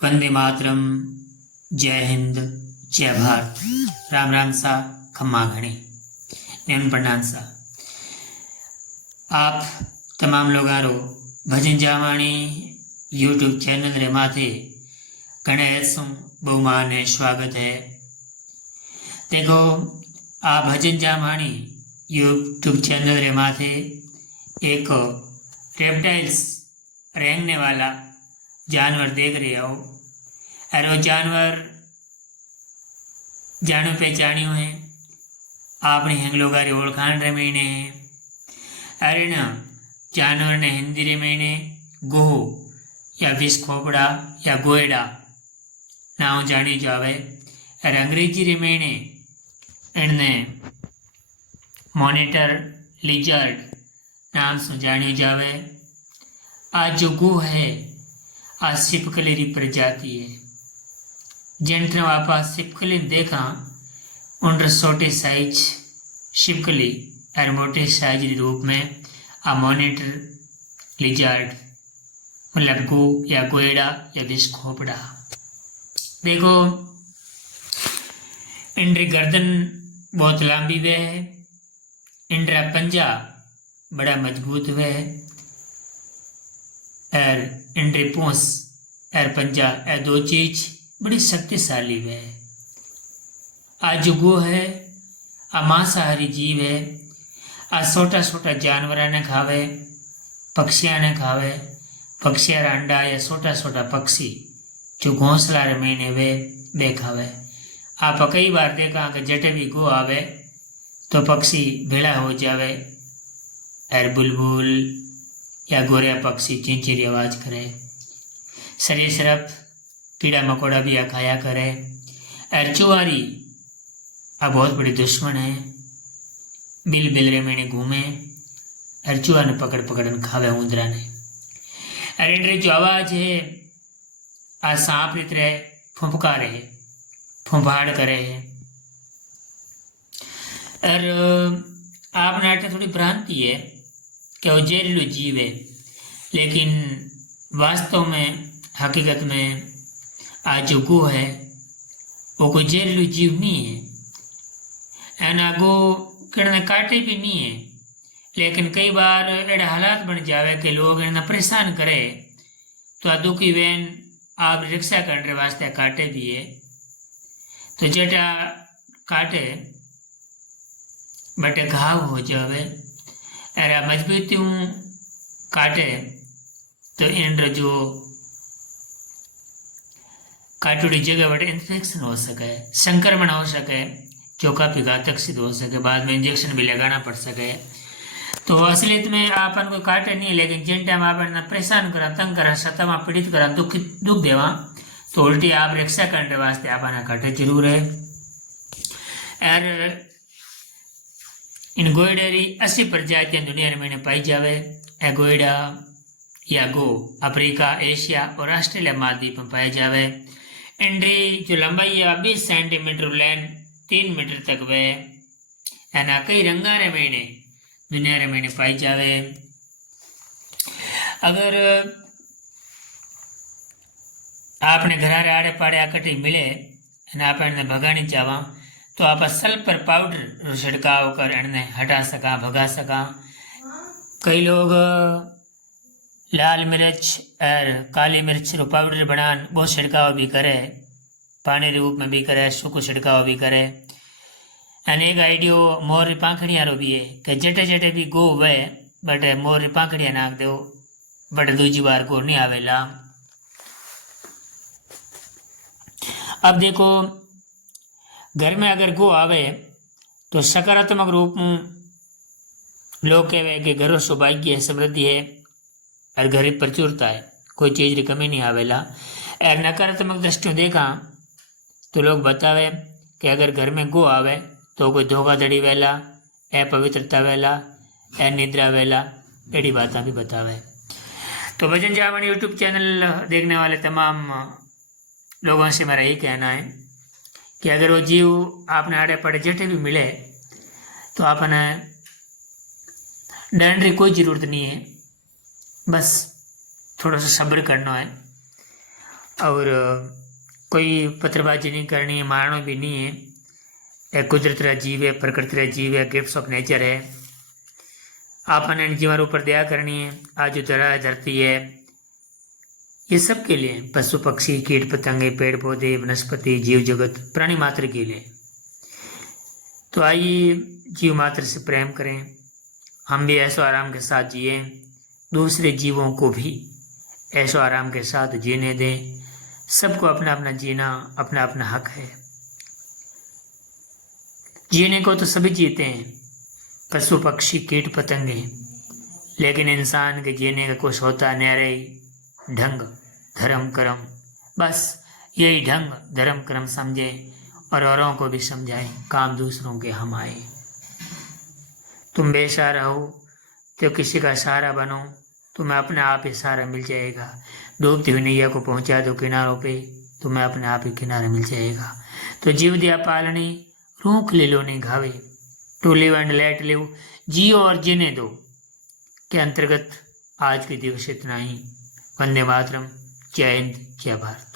वंदे मातरम। जय हिंद, जय भारत। राम राम सा, खम्मा घणी, नैन प्रणाम सा। आप तमाम लोगारो भजन जावाणी यूट्यूब चैनल रे माथे घणे ऐसो बहुमान है, स्वागत है। देखो, आ भजन जावाणी यूट्यूब चैनल रे माथे एक रेप्टाइल्स रेंगने वाला जानवर देख रहे हो। और वो जानवर जानो पहचानियो है, आपने हेंगलोगारी ओळखाण रे महीने है। अरे न जानवर ने हिंदी रे महीने गोह या विष खोपड़ा या गोएडा नाम जानी जावे। और अंग्रेजी रे महीने इनने मॉनिटर लिजर्ड नाम से जानी जावे। आज जो गोह है आ सिपकली री प्रजाति है। जिनने आपा सिपकली देखा उन छोटे साइज शिपकली और मोटे साइज रूप में आ मॉनिटर लिजर्ड मतलब गो या गोएडा या विष खोपड़ा। देखो, इनकी गर्दन बहुत लंबी वे है, इनका पंजा बड़ा मजबूत वे है और इनकी पूंछ और पंजा ये दो चीज बड़ी शक्तिशाली वे है। आज जो गो है आ मांसाहारी जीव है। आ छोटा छोटा जानवर ने खावे, पक्षिया ने खावे, पक्षिया अंडा या छोटा छोटा पक्षी जो घोंसला रे महीने वे खावे। आप कई बार देखा कि जटे भी गो आवे तो पक्षी भेड़ा हो जावे और बुलबुल या गोरिया पक्षी चिंचिरी आवाज करे। सरीसृप कीड़ा मकोड़ा भी खाया करे। और चुहारी आ बहुत बड़ी दुश्मन है। बिल बिल रे महीने घूमे और चूहा ने पकड़ पकड़ खावे उंदरा ने। और इनरी जो आवाज है आ सांप री तरह फुंफकारे है, फुंफाड़ करे है। और आपने आटे थोड़ी भ्रांति है कि वो जहरीलो जीव है, लेकिन वास्तव में हकीकत में आज जो गो है वो कोई जहरीलो जीव नहीं है। एना गो किड़ने काटे भी नहीं है, लेकिन कई बार ऐसे हालात बन जावे कि लोग इन्हें परेशान करे तो आ दुखी वैन आप रिक्शा करने वास्ते काटे भी है। तो जटा काटे बटे घाव हो जावे और मजबूती काटे तो इन जो काटूड़ी जगह बटे इन्फेक्शन हो सके, संक्रमण हो सके, जो काफी घातक सिद्ध हो सके। बाद में इंजेक्शन भी लगाना पड़ सके। तो असलियत में आपन कोई काटे नहीं, लेकिन जिन टाइम आप परेशान करा, तंग करा, सतावा, पीड़ित करा, दुख देवा तो उल्टी आप रक्षा करने वास्ते आपने काटे जरूर है। और इन गोएडा री 80 प्रजातियां दुनिया में पाई जावे। ए गोएडा या गो अफ्रीका, एशिया और ऑस्ट्रेलिया महाद्वीप में पाए जावे। इनकी जो लंबाई है 20 सेंटीमीटर लैन 3 मीटर तक वे एना कई रंगा रे महीने दुनिया रे महीने पाई जावे। अगर आपने घर आड़े पाड़े आकटी मिले और आप भगानी चावा तो आप सल्फर पाउडर छिड़काव कर इन्हें हटा सका, भगा सका। कई लोग लाल मिर्च और काली मिर्च रो पाउडर बनान वो छिड़काव भी करे, पानी रूप में भी करे, सूखो छिड़काव भी करे। अनेक आइडियो मोर री पाखड़िया रो भी है कि जटे जटे भी गो वे बटे मोर री पाखड़िया नाख दो बटे दूजी बार गो नहीं आवेला। अब देखो, घर में अगर गो आवे तो सकारात्मक रूप में लोग कहे कि घरों सौभाग्य है, समृद्धि है और घर प्रचुरता है, कोई चीज की कमी नहीं आवेला। और नकारात्मक दृष्टियों देखा तो लोग बतावे कि अगर घर में गो आवे तो कोई धोखाधड़ी वेला, अपवित्रता वेला, निद्रा वेला, एडी बातें भी बतावे। तो भजन जावाणी यूट्यूब चैनल देखने वाले तमाम लोगों से मेरा यही कहना है कि अगर वो जीव आपने आड़े पड़े जटे भी मिले तो आपने डरने की कोई ज़रूरत नहीं है, बस थोड़ा सा सब्र करना है। और कोई पत्रबाजी नहीं करनी है, मारना भी नहीं है। एक कुदरत रा जीव है, प्रकृति रा जीव है, गिफ्ट्स ऑफ नेचर है। आपने इन जीवन ऊपर दया करनी है। आज जो धरती है ये सब के लिए, पशु पक्षी कीट पतंगे पेड़ पौधे वनस्पति जीव जगत प्राणी मात्र के लिए। तो आइए जीव मात्र से प्रेम करें, हम भी ऐशो आराम के साथ जिए, दूसरे जीवों को भी ऐशो आराम के साथ जीने दें। सबको अपना अपना जीना अपना अपना हक है। जीने को तो सभी जीते हैं, पशु पक्षी कीट पतंगे, लेकिन इंसान के जीने का कुछ होता न्यारे ढंग धर्म कर्म। बस यही ढंग धर्म कर्म समझे और औरों को भी समझाए, काम दूसरों के हम आए। तुम बेसहारा हो तो किसी का सहारा बनो, तुम्हें अपने आप ही सहारा मिल जाएगा। डूबती हुई नैया को पहुंचा दो किनारों पे, तुम्हें अपने आप ही किनारा मिल जाएगा। तो जीव दिया पालनी रोक ले लो नहीं घावे, to live and let live, जियो और जीने दो के अंतर्गत आज के दिवस इतना ही। वंदे मातरम। जय हिंद, जय भारत।